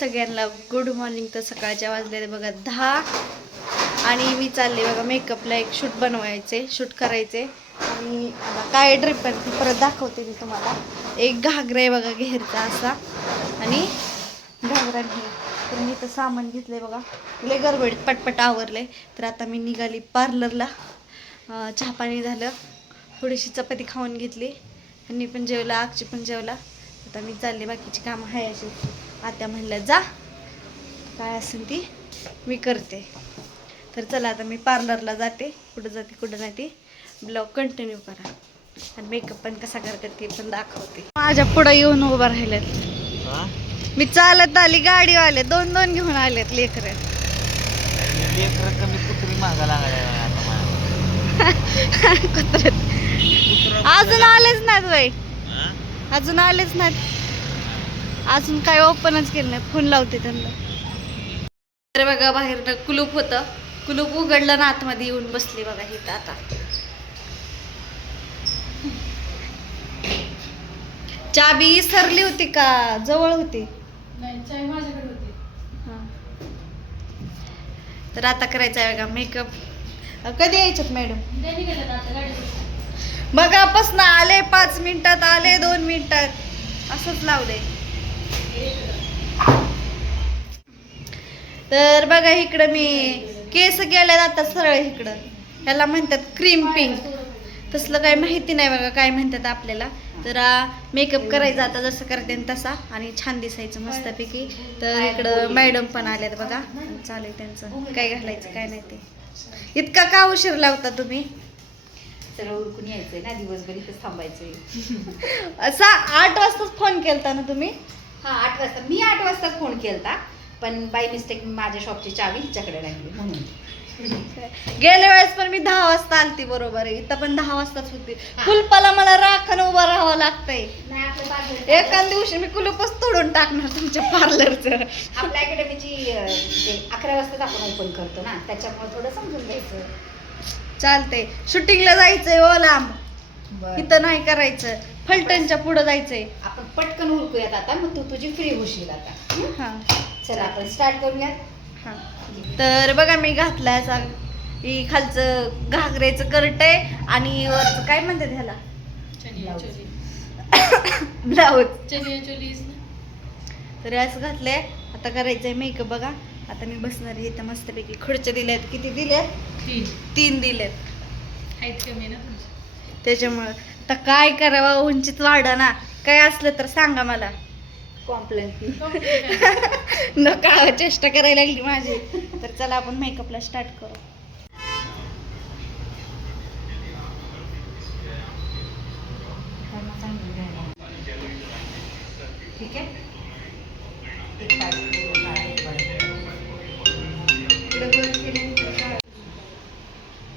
सगळ्यांना good morning. तर सकाळच्या वाजले बघा 10 आणि मी चालले बघा मेकअपला एक शूट बनवायचे, शूट करायचे. आणि आता काय ड्रिप परत दाखवते मी तुम्हाला. एक घागरा आहे बघा घेरचा असा आणि घागरा हे. तर मी तर सामान घेतलंय बघा, लय गडबडीत पटपट आवरले. तर आता मी निघाली पार्लरला. चहा पाणी झालं, थोडीशी चपाती खाऊन घेतली, यांनी पण जेवला, अक्षी पण जेवला. आता मी चालले, बाकीची कामं आहे अशी. आत्या म्हणल्या जा, काय असेल ती मी करते. तर चला आता मी पार्लरला जाते. कुठं जाते कुठं नाही ती ब्लॉग कंटिन्यू करा. आणि मेकअप पण कसा करतात ते पण दाखवते. माझ्या पुढं येऊन उभं राहिलेत. मी चालत आली, गाडीवाले दोन दोन घेऊन आलेत लेकरं. अजून आलेच नाहीत वय, अजून आलेच नाहीत, अजून काय ओपनच केलं नाही. फोन लावते त्यांना. तर बघा बाहेर कुलूप होतं, कुलूप उघडलं ना आतमध्ये येऊन बसली बघा इथं. आता चाबी सरली होती का जवळ होती? तर आता करायचं आहे बघा मेकअप. कधी यायच्यात मॅडम? बघापासून आले 5 मिनिटात, आले 2 मिनिटात, असंच लावलंय. तर बघा इकडं मी केस गेल्या आता सरळ इकडं. ह्याला म्हणतात क्रीम पिंक, तसलं काही माहिती नाही बघा काय म्हणतात आपल्याला. तर मेकअप करायचा आता जसं करते तसा, आणि छान दिसायचं मस्तपैकी. तर इकडं मॅडम पण आल्यात बघा, चालू आहे त्यांचं काय घालायचं काय नाही ते. इतका का उशीर लावता तुम्ही? सगळं उरकून यायचंय ना, दिवसभर इथंच थांबायचंय. असा 8 वाजताच फोन केलता ना तुम्ही? हा 8 वाजता, मी 8 वाजताच फोन केलता, पण बाय मिस्टेक माझ्या शॉपची चावी हिच्याकडे राहिली म्हणून. गेल्या वेळेस पण मी 10 वाजता आलती बरोबर आहे. इथं पण 10 वाजताच होती. कुलपाला मला राखण उभं राहावं लागतंय. एका दिवशी मी कुलूपच तोडून टाकणार तुमच्या पार्लरचं. आपल्या अकॅडमीची 11 वाजताच आपण ओपन करतो ना, त्याच्यामुळे थोडं समजून घ्यायचं. चालतंय. शूटिंगला जायचंय ओ लांब, इथं नाही करायचं. फलटणच्या पुढं जायचंय. आपण पटकन उरकूयात आता, मग तू तुझी फ्री होशील आता. हा चला आपण स्टार्ट करूयात. हा. तर बघा मी घातलाय असा खालचं घागरेचं करट आहे आणि वरचं काय म्हणतात ह्याला, ब्लाऊज. तर असं घातलंय. आता करायचंय मेकअप बघा. आता मी बसणार आहे इथं मस्तपैकी. खुर्च्या दिल्यात, किती दिल्यात? 3 दिल्यात. त्याच्यामुळं आता काय करावं, उंचीच वाढा ना. काय असलं तर सांगा मला. कॉम्प्लेन नका चेष्टा करायला लागली माझी. तर चला आपण मेकअपला स्टार्ट करू. ठीक आहे.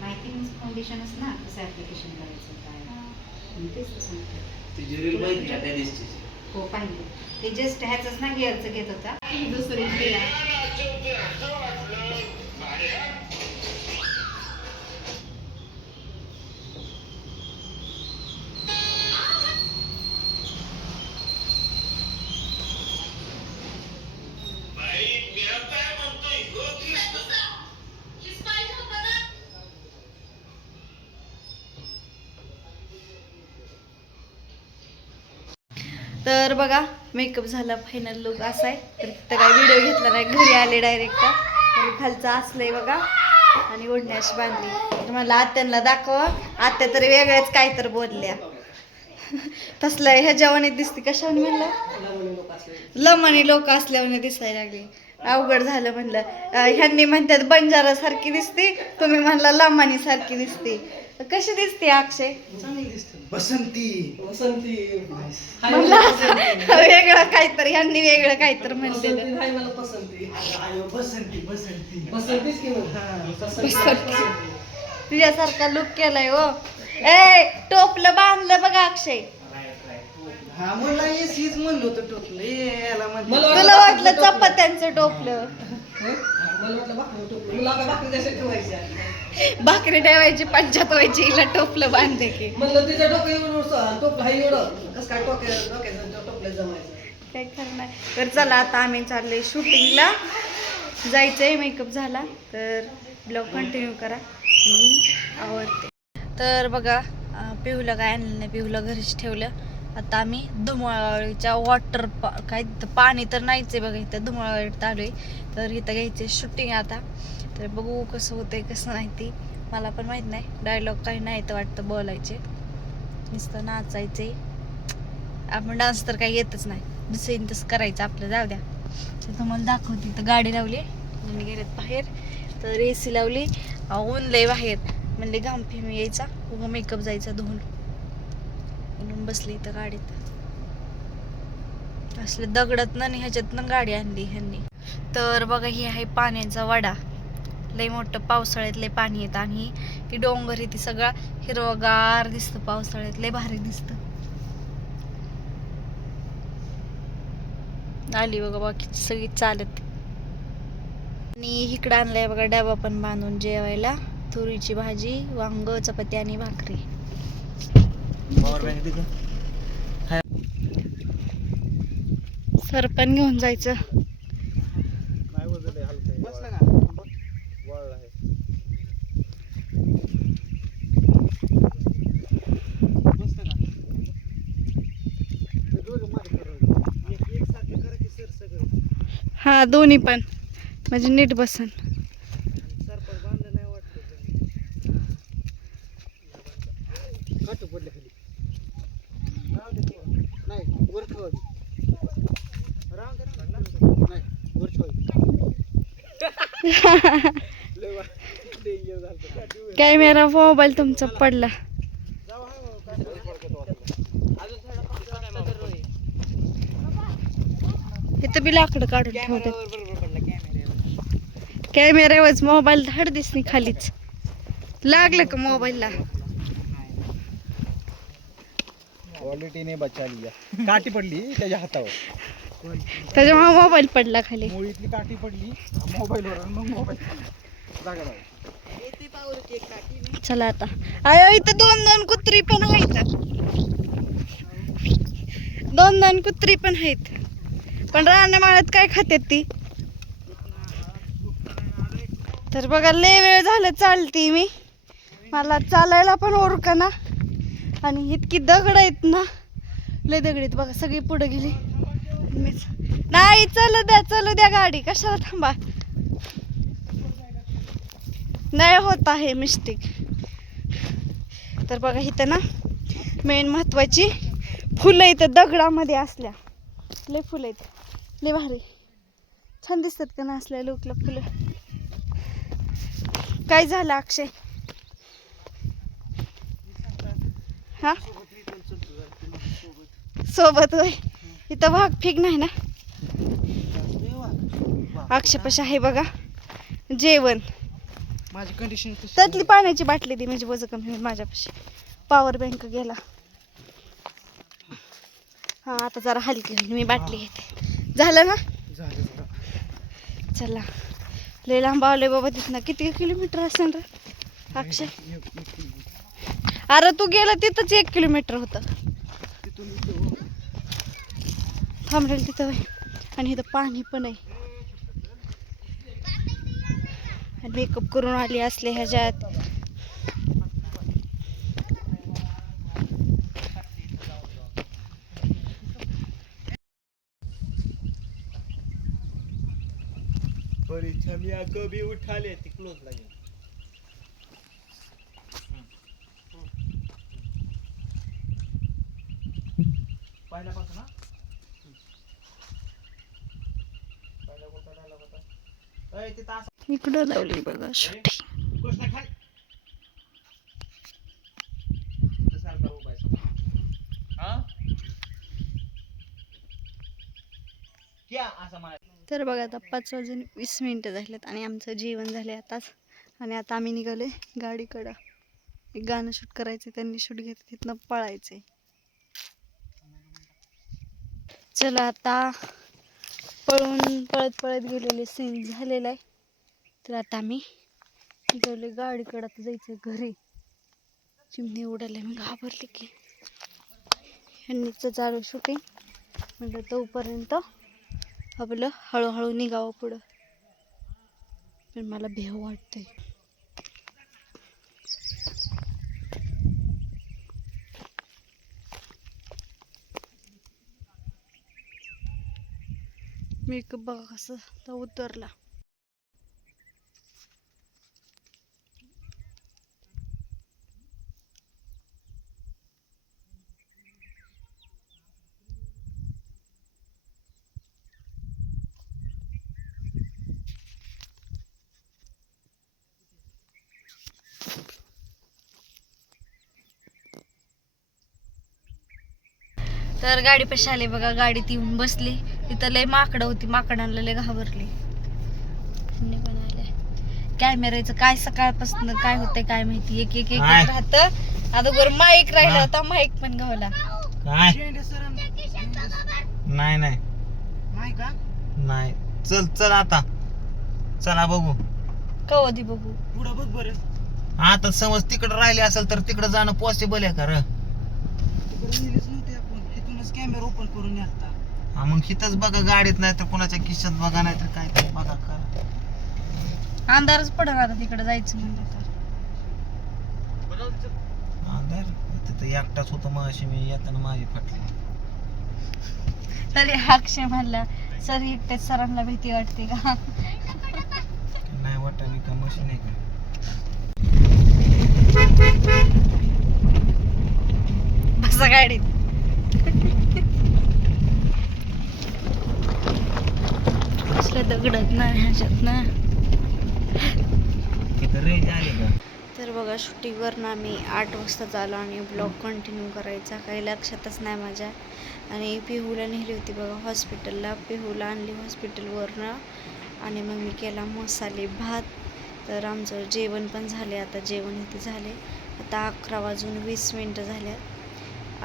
माहिती मीन्स फाउंडेशनच ना, कसं ऍप्लिकेशन करायचं काय तेच सांगते. हो पाहिजे ते जस्ट ह्याच ना गिअरचं घेत होता. दुसरी तर बघा मेकअप झाला, फायनल लुक असा आहे. तर तिथं काय व्हिडिओ घेतला नाही, घरी आले डायरेक्ट. तर खालचं असलंय बघा आणि ओढण्याशी बांधली. तुम्हाला आत्यांना दाखवा. आत्या तरी वेगळ्याच काय तर बोलल्या. तसलं ह्या जेवणात दिसते. कशाने म्हणलं? लमानी लोक असल्याने दिसायला लागली. अवघड झालं म्हणलं. ह्यांनी म्हणतात बंजारा सारखी दिसते, तुम्ही म्हणला लमानी सारखी दिसते. कशी दिसते अक्षय? बसंती बसंती वेगळं काहीतरी, ह्यांनी वेगळं काहीतरी म्हणलेलं. तुझ्यासारखा लुक केलाय हो. ए टोपलं बांधलं बघा अक्षय. हा मला हीच म्हणलं होतं टोपलं. याला म्हणलं तुला वाटलं चपात्यांचं टोपलं. भाकरी ठेवायची, पंचायत व्हायची, हिला टोपलं बांधते की. म्हणलं तिचं डोकं एवढं टोपलं हा एवढं कसं काय डोक्याचं टोपलं जमायचं. काय खरं नाही. तर चला आता आम्ही चाललोय शूटिंगला जायचंय. मेकअप झाला तर ब्लॉग कंटिन्यू करा आणि आवडते. तर बघा पिहूला काय आणलं नाही, पिहूला घरीच ठेवलं. आता आम्ही धुमाळवाडीच्या काय तिथं पाणी तर नाहीच आहे बघा, इथं धुमाळवाडीत आलोय. तर इथं घ्यायचे शूटिंग आता. तर बघू कसं होतंय कसं नाही ती मला पण माहित नाही. डायलॉग काही नाही तर वाटतं बोलायचे, नुसतं नाचायचे. आपण डान्स तर काही येतच नाही, जसं येईन तसं करायचं आपलं. जाऊ द्या. तर तुम्हाला दाखवते. तर गाडी लावली आणि गेलेत बाहेर. तर AC लावली. ऊन लय बाहेर, म्हणले घाम फिम यायचा, उगा मेकअप जायचा धुवून. म्हणून बसली इथं गाडीत. असले दगडात आणि ह्याच्यातनं गाडी आणली ह्यांनी. तर बघा ही आहे पाण्याचा वडा. लय मोठं पावसाळ्यात लय पाणी येतं आणि ही डोंगर ही ती सगळा हिरवगार दिसतं पावसाळ्यात, लय भारी दिसतं. आली बघा बाकीची सगळी चालत. आणि इकडं आणलाय बघा डबा पण बांधून जेवायला. तुरीची भाजी, वांग, चपाती आणि भाकरी. सरपण घेऊन जायचं. हा दोन्ही पण म्हणजे नीट बसन. कॅमेरा मोबाईल तुमचा पडला. इथं बी लाकडं काढून ठेवतात. कॅमेऱ्यावरच मोबाईल धाड दिसनी खालीच. लागलं का मोबाईलला? क्वालिटी ने बचा लिया. काठी पडली त्याच्या हातावर, त्याच्यामुळे मोबाईल पडला खाली. मुळीतली काठी पडली मोबाईलवर, मग मोबाईल जागा राहिला. चला आता. अयो इथं दोन कुत्री पण आहेत. दोन कुत्री पण आहेत. पण रानमाळ्यात काय खात्यात ती? तर बघा लय वेळ झालं चालती मी, मला चालायला पण ओरकना. आणि इतकी दगड आहेत ना, लय दगड आहेत बघा. सगळी पुढे गेली. नाही चलू द्या गाडी, कशाला थांबा. नाही होत आहे मिस्टेक. तर बघा इथं ना मेन महत्वाची फुलं इथं दगडामध्ये असल्या. लय फुलं आहेत, लय भारी छान दिसतात का ना असल्या लुकला फुलं. काय झालं अक्षय? हा सोबत होय. इथं भाग फिक नाही ना. अक्षयपाशी आहे बघा जेवण. माझी कंडिशन त्यातली पाण्याची बाटली दी म्हणजे वजन कमी होईल माझ्यापाशी. पॉवर बँक गेला. हा आता जरा हलकी होईल, मी बाटली घेते. झालं ना? चला लय लांब आलोय बाबा. तिथनं किती किलोमीटर असेल रे अक्षय? अरे तू गेला तिथंच 1 किलोमीटर होतं. थांबलेलं तिथं होय. आणि इथं पाणी पण आहे. मेकअप करून आली असले ह्याच्यात. परीक्षा मी कभी उठा लेती क्लोज लागेल. पहिल्यापासून ना पहिला कोणता डायलॉग होता? तिथं असं इकडं लावली बघा शूटिंग. गोष्ट खाली सारखा उभा आहे. हा क्या असं म्हणायचं. तर बघा आता 5:20 झालेत आणि आमचं जेवण झाले आताच. आणि आता आम्ही निघालोय गाडीकडं. एक गाणं शूट करायचं, त्यांनी शूट घेतलं, तिथनं पळायचंय. चला आता पळत गेलेले सीन झालेला आहे. तर आता आम्ही निघालोय गाडीकडं. आता जायचंय घरी. चिमणी उडाले, मी घाबरले की. ह्यांनीच चालू शूटिंग. म्हणजे तोपर्यंत आपलं हळूहळू निघावं पुढं. पण मला भेव वाटतंय. मेकअप बघा कसं तर उतरला. तर गाडी पाशी आले बघा. गाडीत येऊन बसली. तिथं लय माकडं होती. माकडांना लय घाबरली. कॅमेऱ्याचं काय सकाळपासून काय होतंय काय माहिती. एक एक एक राहत. आता बरं माईक राहिला होता. माईक पण गावला. काय नाही नाही नाही का नाही. चल चल आता चला बघू. कधी बघू. पुढं बघ बरं. आता समज तिकडे राहिले असेल तर तिकडे जाणं पॉसिबल आहे का र? तिकडे नेलीच नव्हती आपण. इथूनच कॅमेरा ओपन करून नेलता. हा मग हिथंच बघा गाडीत, नाही तर कोणाच्या खिशात बघा, नाही तर काय तरी बघा करा. अंधारच पडत आता तिकडे जायचं म्हणलं तर. अंधार तिथं एकटाच होतो मग अशी मी येताना माझी फाटली. तरी अक्षय म्हणला सर एकटे सरांना भीती वाटते का? नाही वाटत मी का मशीन आहे का? बसा गाडीत. कसल्या दगडात ना ह्याच्यात ना. तिथं रेंज आली का? तर बघा शूटिंगवरनं आम्ही 8 वाजता चालू आणि ब्लॉग कंटिन्यू करायचा. काही लक्षातच नाही माझ्या. आणि पिहूला नेली होती बघा हॉस्पिटलला. पिहूला आणली हॉस्पिटलवरनं आणि मग मी केला मसाले भात. तर आमचं जेवण पण झाले. आता जेवण इथे झाले. आता 11:20 झाल्या.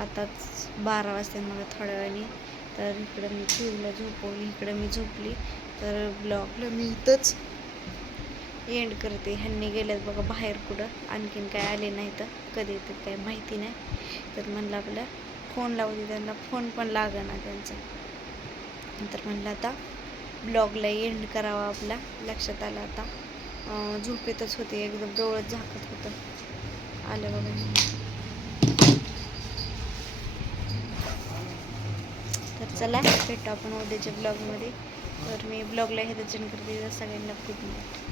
आताच 12 वाजता मला थोड्या वेळाने. तर इकडं मी पिहूला झोपवली, इकडं मी झोपली. तर ब्लॉगला मी इथंच एंड करते. ह्यांनी गेल्यात बघा बाहेर कुठं. आणखीन काय आले नाही तर कधी येतात काय माहिती नाही. तर म्हणलं आपला फोन लावते त्यांना. फोन पण लागेना त्यांचा. नंतर म्हणलं आता ब्लॉगला एंड करावा आपला. लक्षात आलं आता. झोपेतच होते. एकदम डोळं झाकत होतं. आलं बघा. तर चला भेटू आपण उद्याच्या ब्लॉगमध्ये. तर मी ब्लॉगला हे रचन करते. सगळ्यांना गुड नाईट.